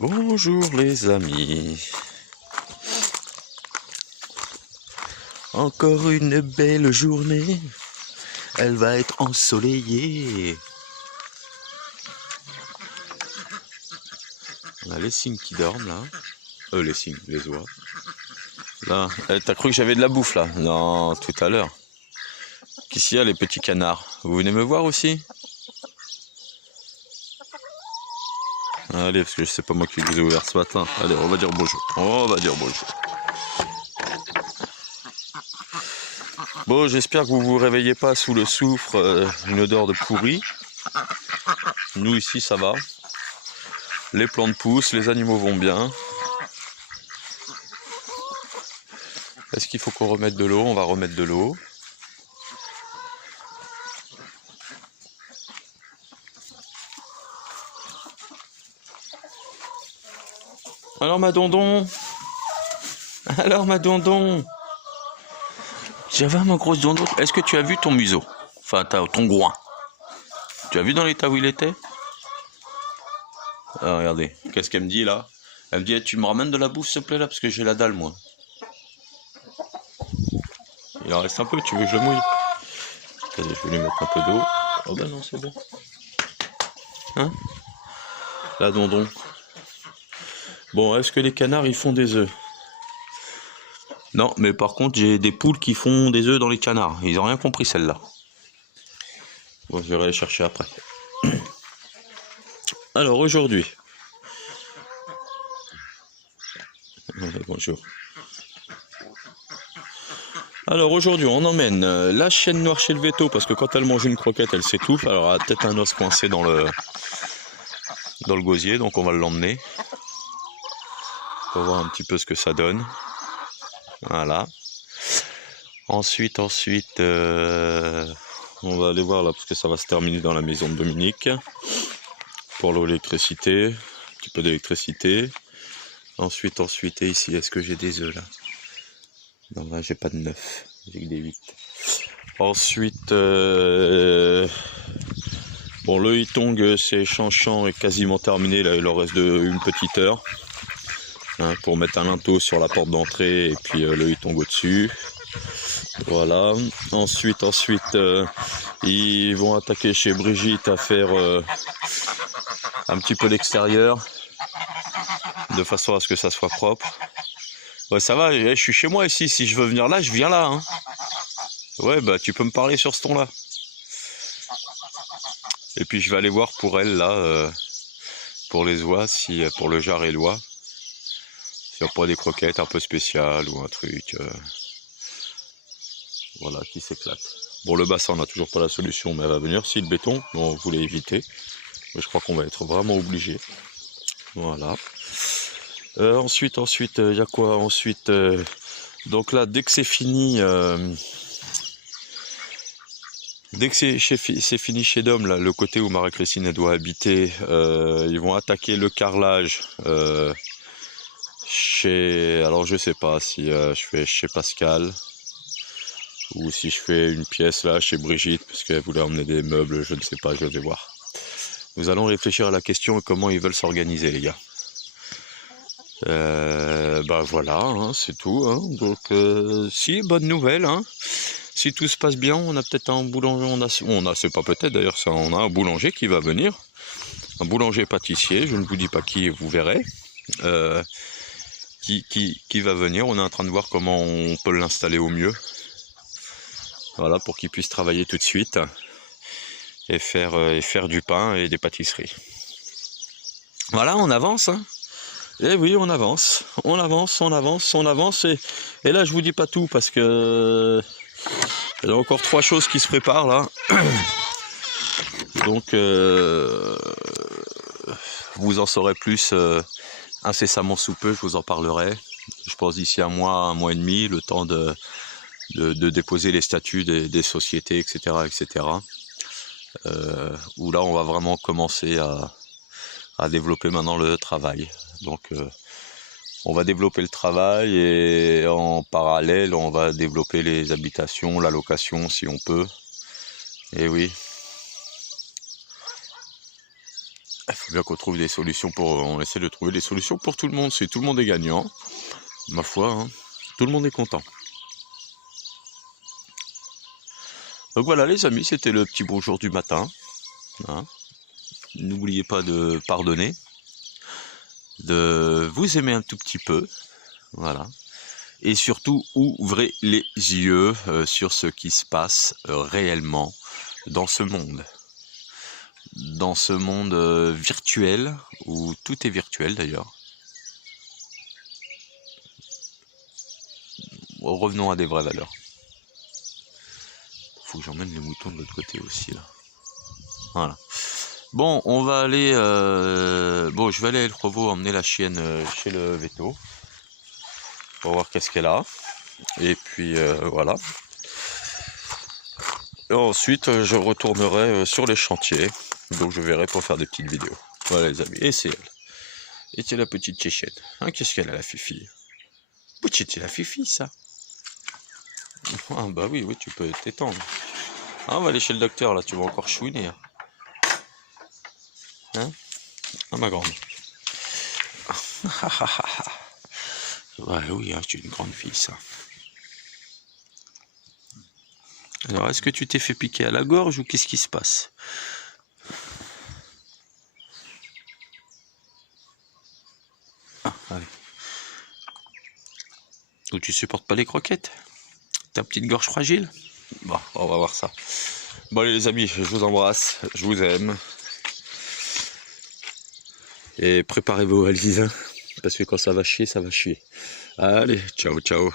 Bonjour les amis, encore une belle journée, elle va être ensoleillée. On a les cygnes qui dorment là, les cygnes, les oies. Là, t'as cru que j'avais de la bouffe là? Non, tout à l'heure. Qu'est-ce qu'il y a les petits canards? Vous venez me voir aussi? Allez, parce que je sais pas moi qui vous ai ouvert ce matin. Allez, on va dire bonjour. On va dire bonjour. Bon, j'espère que vous vous réveillez pas sous le soufre, une odeur de pourri. Nous ici, ça va. Les plantes poussent, les animaux vont bien. Est-ce qu'il faut qu'on remette de l'eau? On va remettre de l'eau. Alors ma dondon? Alors ma dondon? J'avais ma grosse dondon. Est-ce que tu as vu ton museau? Enfin, ton groin. Tu as vu dans l'état où il était? Ah, regardez, qu'est-ce qu'elle me dit là? Elle me dit, tu me ramènes de la bouffe s'il te plaît là, parce que j'ai la dalle moi. Il en reste un peu, tu veux que je le mouille? Attendez, je vais lui mettre un peu d'eau. Oh ben non, c'est bon. Hein? La dondon. Bon, est-ce que les canards ils font des œufs? Non, mais par contre j'ai des poules qui font des œufs dans les canards. Ils ont rien compris celle-là. Bon, je vais les chercher après. Alors aujourd'hui. Bonjour. Alors aujourd'hui on emmène la chienne noire chez le véto parce que quand elle mange une croquette elle s'étouffe. Alors elle a peut-être un os coincé dans le gosier, donc on va l'emmener. Pour voir un petit peu ce que ça donne. Voilà. Ensuite, on va aller voir là parce que ça va se terminer dans la maison de Dominique. Pour l'électricité, un petit peu d'électricité. Ensuite, et ici, est-ce que j'ai des œufs là? Non, là j'ai pas de 9, j'ai que des 8. Ensuite, bon, le hitong, c'est Chanchan est quasiment terminé, là il leur reste une petite heure. Hein, pour mettre un linteau sur la porte d'entrée et puis le hitong au-dessus. Voilà. Ensuite, ils vont attaquer chez Brigitte à faire un petit peu l'extérieur de façon à ce que ça soit propre. Ouais, ça va, je suis chez moi ici. Si je veux venir là, je viens là. Hein. Ouais, bah tu peux me parler sur ce ton-là. Et puis je vais aller voir pour elle là, pour les oies, si pour le jarre et l'oie. Si on prend des croquettes un peu spéciales ou un truc. Voilà, qui s'éclate. Bon, le bassin, on n'a toujours pas la solution, mais elle va venir. Si le béton, on voulait éviter. Mais je crois qu'on va être vraiment obligé. Voilà. Ensuite, il y a quoi? Ensuite, donc là, dès que c'est fini, c'est fini chez Dom, là, le côté où Marie-Christine doit habiter, ils vont attaquer le carrelage alors je sais pas si je fais chez Pascal ou si je fais une pièce là chez Brigitte parce qu'elle voulait emmener des meubles, je ne sais pas, je vais voir. Nous allons réfléchir à la question et comment ils veulent s'organiser les gars. Bah voilà, hein, c'est tout. Hein. Donc si, bonne nouvelle. Hein. Si tout se passe bien, on a peut-être un boulanger, c'est pas peut-être d'ailleurs, on a un boulanger qui va venir. Un boulanger pâtissier, je ne vous dis pas qui, vous verrez. Qui va venir, on est en train de voir comment on peut l'installer au mieux. Voilà, pour qu'il puisse travailler tout de suite et faire du pain et des pâtisseries. Voilà, on avance. Hein. Eh oui, on avance. Et là, je vous dis pas tout parce que il y a encore 3 choses qui se préparent là. Donc, vous en saurez plus incessamment sous peu, je vous en parlerai. Je pense d'ici un mois et demi, le temps de déposer les statuts des sociétés, etc. Où là, on va vraiment commencer à développer maintenant le travail. Donc, on va développer le travail et en parallèle, on va développer les habitations, la location si on peut. Et oui. Il faut bien qu'on trouve des solutions on essaie de trouver des solutions pour tout le monde. Si tout le monde est gagnant, ma foi, hein, tout le monde est content. Donc voilà les amis, c'était le petit bonjour du matin. Hein. N'oubliez pas de pardonner, de vous aimer un tout petit peu, voilà. Et surtout, ouvrez les yeux sur ce qui se passe réellement dans ce monde. Dans ce monde virtuel, où tout est virtuel d'ailleurs. Revenons à des vraies valeurs. Faut que j'emmène les moutons de l'autre côté aussi là. Voilà. Bon, on va aller... Bon, je vais aller à El Provo emmener la chienne chez le véto. Pour voir qu'est-ce qu'elle a. Et puis voilà. Et ensuite, je retournerai sur les chantiers. Donc je verrai pour faire des petites vidéos. Voilà les amis. Et c'est elle. Et c'est la petite chéchette. Hein, qu'est-ce qu'elle a la fifi? C'est la fifi ça. Ah bah oui, tu peux t'étendre. Ah, on va aller chez le docteur là, tu vas encore chouiner. Hein? Ah ma grande. Ouais, oui, hein, tu es une grande fille ça. Alors, est-ce que tu t'es fait piquer à la gorge ou qu'est-ce qui se passe? Ah, allez. Ou tu supportes pas les croquettes? Ta petite gorge fragile? Bon, on va voir ça. Bon allez les amis, je vous embrasse, je vous aime. Et préparez vos valises, hein, parce que quand ça va chier, ça va chier. Allez, ciao, ciao.